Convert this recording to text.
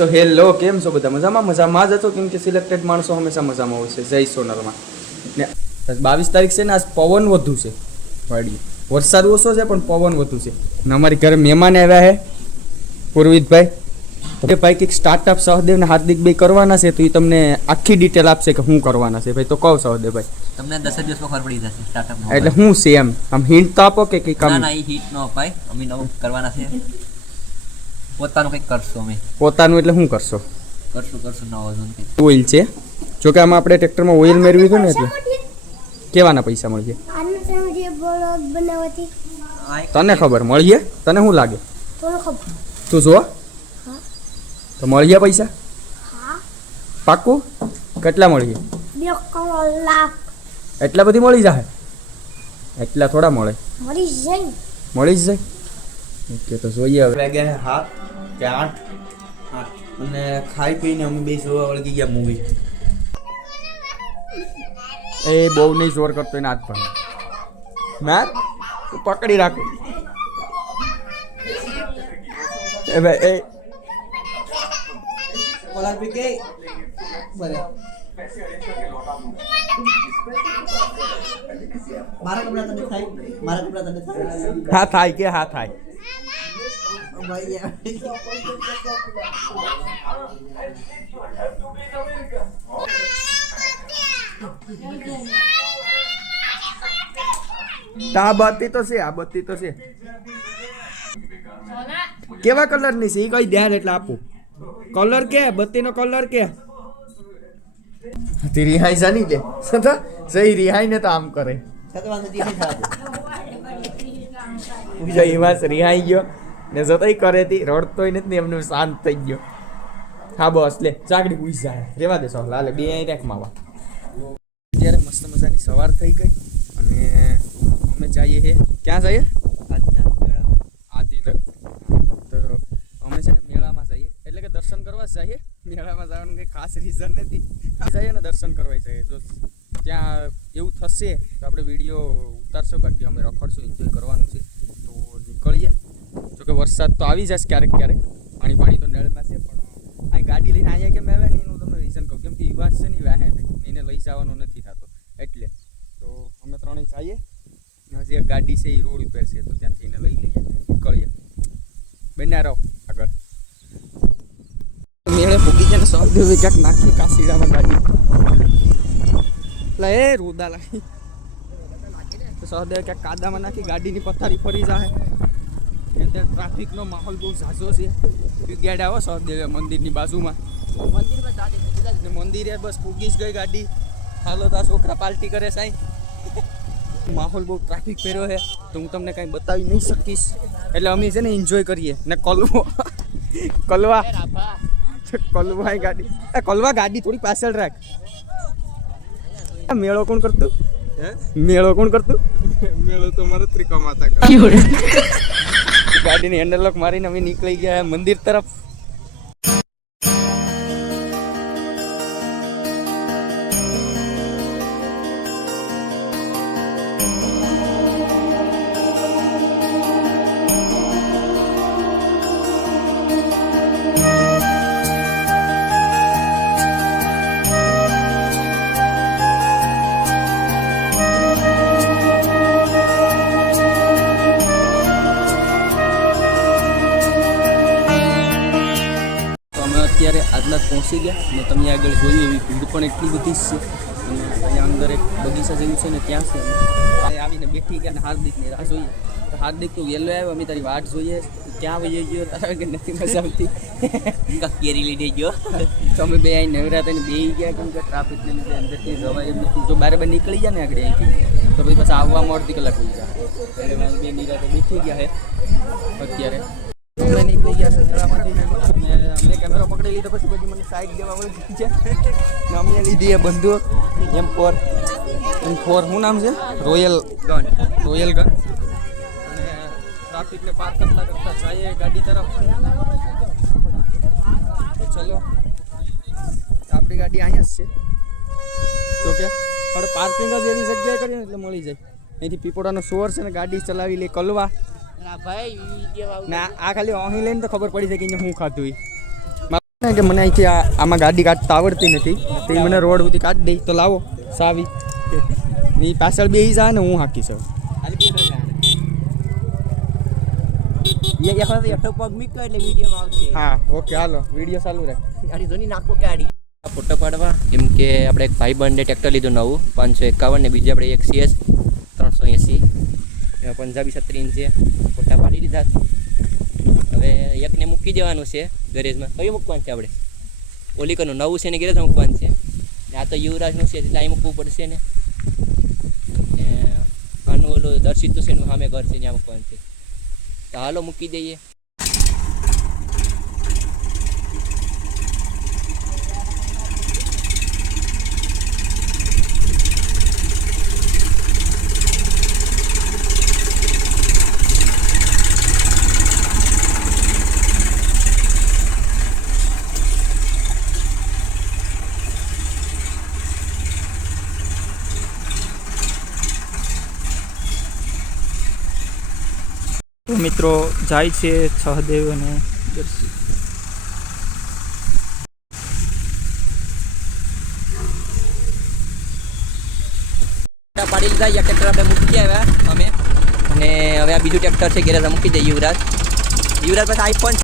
તો હેલો કેમ છો બધા? મજામાં? મજામાં જ હતો કેમ કે સિલેક્ટેડ માણસો હંમેશા મજામાં હોય છે. જય સોનરમાં. ને બાવીસ તારીખ છે ને આજ પવન વધુ છે. વાડી વરસાદ ઓછો છે પણ પવન વધુ છે. ને અમારી ઘરે મહેમાન આવ્યા છે પુરવિતભાઈ તો ભાઈ કંઈક સ્ટાર્ટઅપ સહદેવ ને હાર્દિક ભાઈ કરવાના છે તો એ તમને આખી ડિટેલ આપશે કે શું કરવાના છે. ભાઈ તો કહો સહદેવ ભાઈ તમને દસ દિવસમાં ખબર પડી જશે સ્ટાર્ટઅપ એટલે હું છે એમ. આમ હિન્ટ તો આપો કે કંઈક ના ના એ હિટ ન અપાય. અમે નવું કરવાના છે. પોતાનું કંઈક કરશું અમે. પોતાનું એટલે શું કરશો? કરશું કરશું નવો કંઈક. ઓઇલ છે? જો કે આમાં આપણે ટ્રેક્ટરમાં ઓઇલ મેળવી હતું ને એટલે. કેવાના પૈસા મળીએ આનું તમે જે બ્લોગ બનાવતી. તને ખબર મળીએ તને શું લાગે? તું જો તો મળીએ પૈસા? પાક્કું? કેટલા મળીએ એટલા બધી મળી જાય? એટલા થોડા મળે. મળી જાય મળી જ જાય? ઓકે તો જોઈએ હવે. વાગ્યા સાત કે આઠ? અને ખાઈ પીને અમે બે જોવા વળગી ગયા મૂવી એ બહુ નહીં જોર કરતો એને હાથ પણ ના? પકડી રાખો. એ ભાઈ એ. મારા કપડા તને થાય? મારા કપડા તને થાય? હા થાય કે હા થાય. તો આ બત્તી તો છે આ બત્તી તો છે. કેવા કલરની છે? એ કઈ ધ્યાન એટલે આપું. કલર કે બત્તીનો કલર કે. તે રિહાઈ જાની લે. સહી રિહાઈ ને તો આમ કરે. જો એમાં રિહાઈ ગયો ને જતોય કરે તી રડતોય નથી ને એમને શાંત થઈ ગયો. હા બસ લે ચાકડી પૂછ જાય રેવા દે સો લાલે બે અહીં રેક માવા. અત્યારે મસ્ત મજાની સવાર થઈ ગઈ અને અમે જઈએ હે. ક્યાં જઈએ? આદિ તો અમે છે ને મેળામાં જઈએ. એટલે કે દર્શન કરવા જ જઈએ. મેળામાં જવાનું કંઈ ખાસ રીઝન નથી. જઈએ ને દર્શન કરવા જઈએ જો ત્યાં એવું થશે તો આપણે વીડિયો ઉતારશો, બાકી અમે રખડશું એન્જોય કરવાનું છે. તો નીકળીએ. જોકે વરસાદ તો આવી જશે ક્યારેક ક્યારેક. પાણી પાણી તો નળમાં છે, પણ અહીં ગાડી લઈને અહીંયા કેમ આવે ને, એનું તમને રીઝન કહું. કેમ કે યુવાન છે ને વાહે એને લઈ જવાનો નથી થતો. એટલે તો અમે ત્રણેય જઈએ. હજી એક ગાડી છે એ રોડ ઉપર છે, તો ત્યાંથી એને લઈ લઈએ. નીકળીએ. બન્યા રહો આગળ. મેળે ભૂગી જાય ને સૌ ક્યાંક નાખી કાશીડામાં ગાડી. એટલે એ રોદા લાગી તો સહદેવ ક્યાંક કાદામાં નાખી ગાડીની પથારી ફરી જાય એટલે ટ્રાફિકનો માહોલ બહુ ઝાઝો છે. ગેડ આવો સહદેવ મંદિરની બાજુમાં. મંદિરમાં મંદિરે બસ પૂગી જ ગઈ ગાડી. હાલો તો આ છોકરા પાર્ટી કરે સાઈ. માહોલ બહુ ટ્રાફિક ફેર્યો છે. તો હું તમને કાંઈ બતાવી નહીં શકીશ. એટલે અમે છે ને એન્જોય કરીએ. ને કલવો. કલવા. કલવા ગાડી. એ કલવા ગાડી થોડી પાછળ રાખ. મેળો કોણ કરતું? મેળો કોણ કરતું? મેળો તો મારો ત્રિકોમાતા ગાડીની હેન્ડલ લોક મારીને અમે નીકળી ગયા મંદિર તરફ. અત્યારે આજના પહોંચી ગયા અને તમે આગળ જોયું એવી ભીડ પણ એટલી બધી જ છે. અને અહીંયા અંદર એક બગીચા જેવું છે ને ત્યાં છે. અમે આવીને બેઠી ગયા અને હાર્દિકની રાહ જોઈએ. તો હાર્દિક તો વહેલો આવ્યો અમે તારી વાટ જોઈએ. ક્યાં વહી ગયો તારા કે નથી મજા આવતી? કેરી લીધી ગયો. તો અમે બે અહીં નવરા થઈને બે ગયા કેમ કે ટ્રાફિકને લીધે અંદરથી જવાય એમ નથી. જો બારે બાર નીકળી ગયા ને આગળ અહીંથી તો પછી પાછા આવવામાં અડધી કલાક થઈ જાય એટલે બે નિરાતે બેઠી ગયા છે અત્યારે. નીકળી ગયા છે કેમેરો પકડી લીધો પછી બધી મને સાઈડ દેવા વળી છે. ને અમે લીધી એ બંદૂક એમ ફોર એમ ફોર શું નામ છે? રોયલ ગન રોયલ ગન અને ટ્રાફિકને પાર કરતા કરતા જઈએ ગાડી તરફ. તો ચલો આપણી ગાડી અહીંયા જ છે. જોકે આપણે પાર્કિંગ જ એવી જગ્યાએ કરીને એટલે મળી જાય. અહીંથી પીપોડાનો સોર છે ને ગાડી ચલાવી લે કલવા. ના આ ખાલી અહીં લઈને તો ખબર પડી જાય કે હું ખાધું કે મને અહીંથી આમાં ગાડી કાઢતા આવડતી નથી. તે મને રોડ સુધી કાઢી દઈ તો લાવો સાવી. એ પાછળ બે જા ને હું હાકી છું હા ઓકે હાલો વીડિયો ચાલુ રાખ. ફોટો પાડવા એમ કે આપણે એક ભાઈ બંને ટ્રેક્ટર લીધું નવું પાંચસો એકાવન ને બીજું આપણે એક સીએસ ત્રણસો એંસી. પંજાબી છત્રીસ છે ફોટા પાડી લીધા હવે એકને મૂકી દેવાનું છે. ગેરેજમાં કયું મૂકવાનું છે આપણે? ઓલિકરનું નવું છે ને ગેરેજમાં મૂકવાનું છે. આ તો યુવરાજનું છે, એટલે અહીં મૂકવું પડશે ને. આનું ઓલું દર્શિત છે એનું સામે ઘર છે ત્યાં મૂકવાનું છે. તો હાલો મૂકી દઈએ. તો મિત્રો જાય છે સહદેવ અને પાડી લીધા એક ટ્રેક્ટર આપણે મૂકી આવ્યા અમે. અને હવે આ બીજું ટ્રેક્ટર છે, ગેરેજ મૂકી દઈએ યુવરાજ. યુવરાજ પાસે આઈફોન